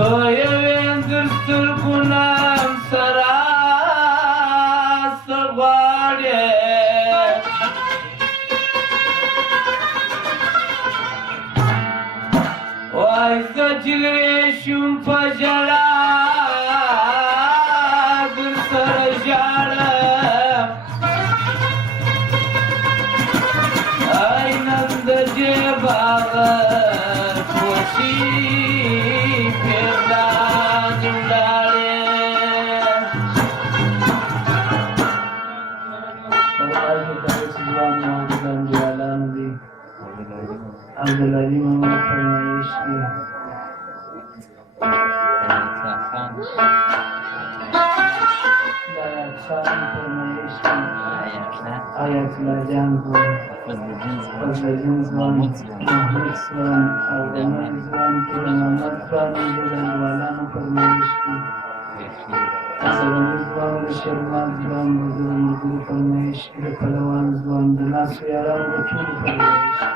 تویویندر سترګونم سره څه غواړې وای زه جګړې شوم په ژړا در سره ژاړم ای نن د جېب هغه خوشي پیرلاندې ولاړې عبدالعلیم محمد فرمایش کی دایات خان فرمایش کی آیت الله جان فضل زبان محمود زبان عبدالمن زبان پور محمد زبان بزرگوالانو فرمایش کی اسدالله زبان د شرمال زبان بزرگ مزدور فرمایش کی د پهلوان زبان د ناسو یارانو د ټولو فرمایش کی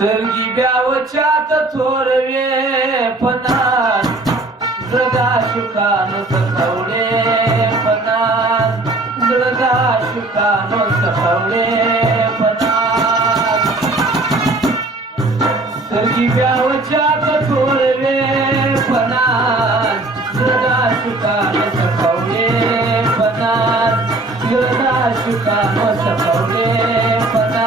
سترګې بیا وچاته توروې په ناز زړه د عاشقانو څخه وړې په ناز زړه د عاشقانو څخه وړې په ناز سترګې بیا وچاته توروې په ناز زړه د عاشقانو څخه وړې په ناز زړه د عاشقانو څخه وړې په ناز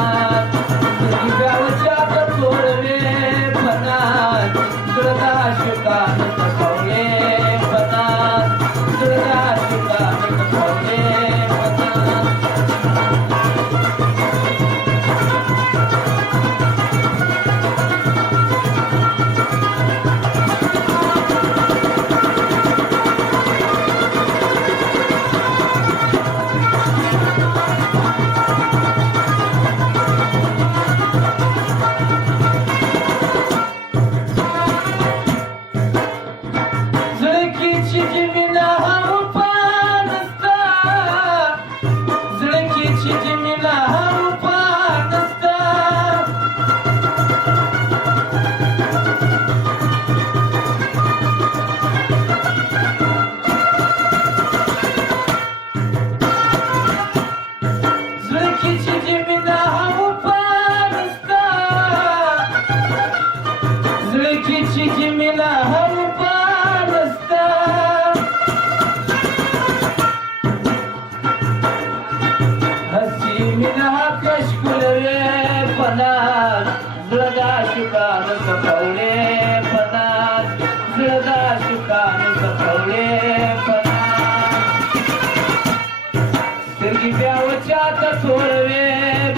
سترګې بیا وچاته توروې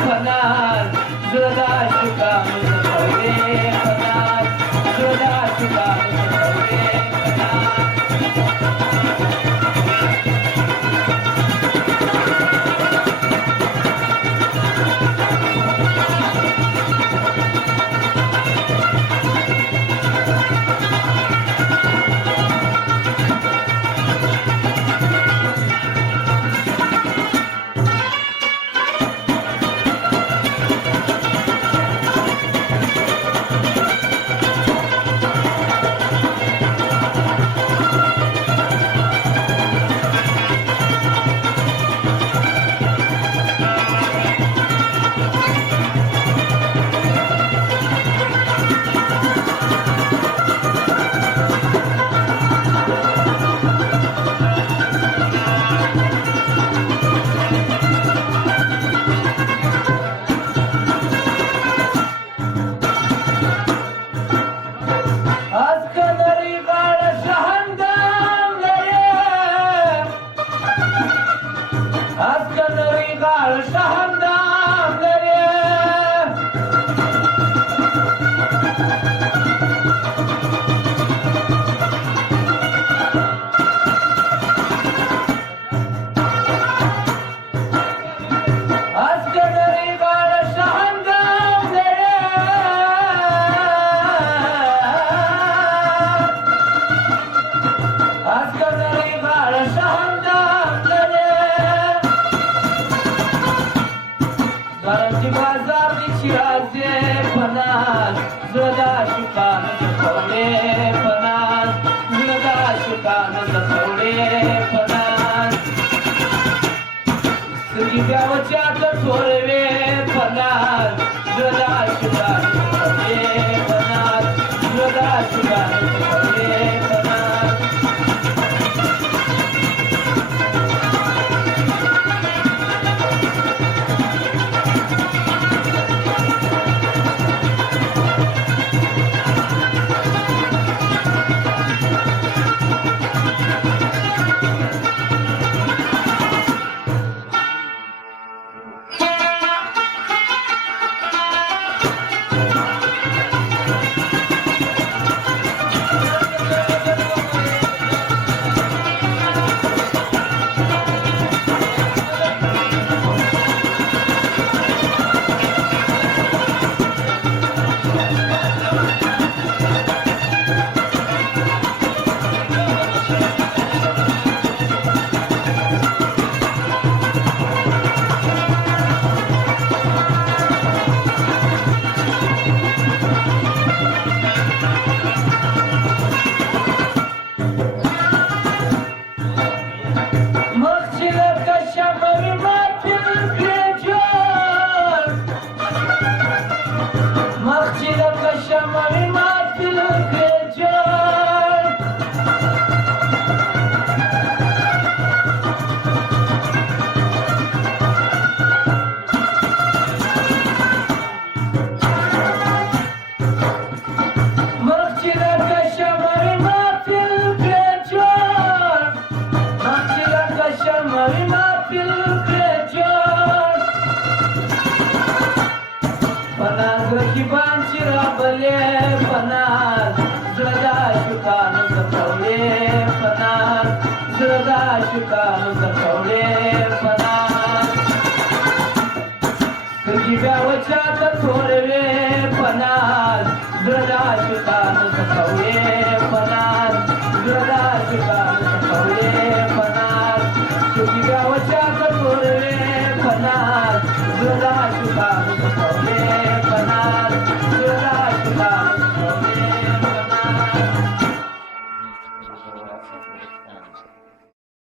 په ناز زړه د عاشقانو څخه وړې په ناز زړه د عاشقانو څخه وړې په ناز शिराचे पणात जदा शुकान सखवले पणात जदा शुकान सखवले पणात तुझी गावच्या थोरवे पणात जदा शुकान सखवले पणात जदा शुकान सखवले पणात Thank you.